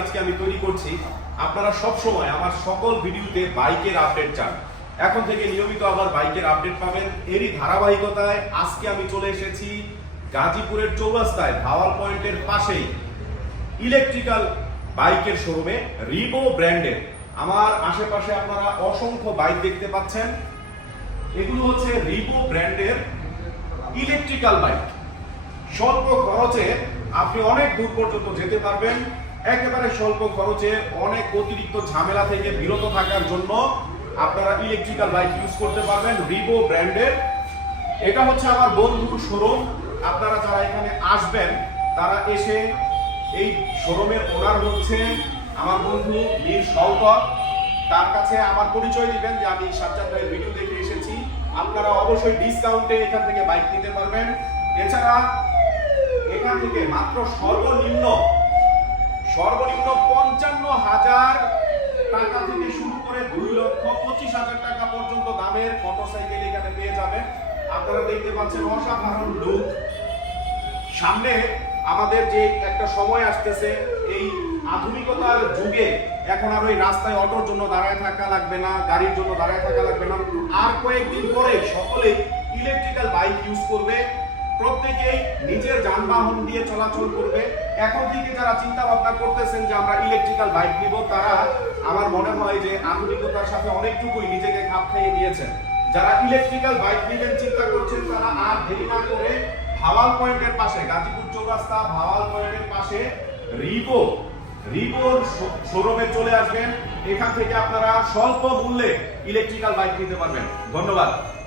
আজকে আমি তৈরি করছি। আপনারা সব সময় আমার সকল ভিডিওতে বাইকের আপডেট চান। এখন থেকে নিয়মিত আবার বাইকের আপডেট পাবেন। এরই ধারাবাহিকতায় আজকে আমি চলে এসেছি গাজীপুরের চৌরাস্তায় ধাওয়াল পয়েন্টের পাশেই ইলেকট্রিক্যাল বাইকের শোরুমে, রিবো ব্র্যান্ডের। আমার আশেপাশে আপনারা অসংখ্য বাইক দেখতে পাচ্ছেন। এগুলো হচ্ছে রিবো ব্র্যান্ডের ইলেকট্রিক্যাল বাইক। স্বল্প খরচে আপনি অনেক দূর পর্যন্ত যেতে পারবেন। একেবারে স্বল্প খরচে অনেক অতিরিক্ত ঝামেলা থেকে বিরত থাকার জন্য আপনারা ইলেকট্রিক্যাল বাইক ইউজ করতে পারবেন রিবো ব্র্যান্ডের। এটা হচ্ছে আমার বন্ধুর শোরুম। আপনারা যারা এখানে আসবেন, তারা এসে এই শোরুমের ওনার হচ্ছে আমার বন্ধু মীর শওকত তার কাছে আমার পরিচয় দিবেন যে আমি সাজ্জাদ ভাইয়ের ভিডিও দেখে এসেছি। আপনারা অবশ্যই ডিসকাউন্টে এখান থেকে বাইক নিতে পারবেন। এছাড়া এখান থেকে মাত্র সর্বনিম্ন সর্বনিম্ন পঞ্চান্ন হাজার টাকা থেকে শুরু করে দুই লক্ষ পঁচিশ হাজার টাকা পর্যন্ত দামের মোটরসাইকেল এখানে পেয়ে যাবেন। আপনারা দেখতে পাচ্ছেন অসাধারণ লুক সামনে আমাদের যে একটা সময় আসতেছে, এই আধুনিকতার যুগে এখন আর ওই রাস্তায় অটোর জন্য দাঁড়ায় থাকা লাগবে না, গাড়ির জন্য দাঁড়ায় থাকা লাগবে না। আর কয়েকদিন পরে সকলে ইলেকট্রিক্যাল বাইক ইউজ করবে, প্রত্যেকেই নিজের যানবাহন দিয়ে চলাচল করবে। এখন থেকে যারা চিন্তা ভাবনা করতেছেন যে আমরা ইলেকট্রিক্যাল বাইক নিব, তারা আমার মনে হয় যে আধুনিকতার সাথে অনেকটুকুই নিজেকে খাপ খাইয়ে নিয়েছেন। যারা ইলেকট্রিক্যাল বাইক নিবেন, চিন্তা করছেন তারা আর দেরি না করে ভাওয়াল পয়েন্টের পাশে, গাজীপুর চৌরাস্তা ভাওয়াল পয়েন্টের পাশে রিবো রিবোর শোরুমে চলে আসবেন। এখান থেকে আপনারা স্বল্প মূল্যে ইলেকট্রিক্যাল বাইক নিতে পারবেন। ধন্যবাদ।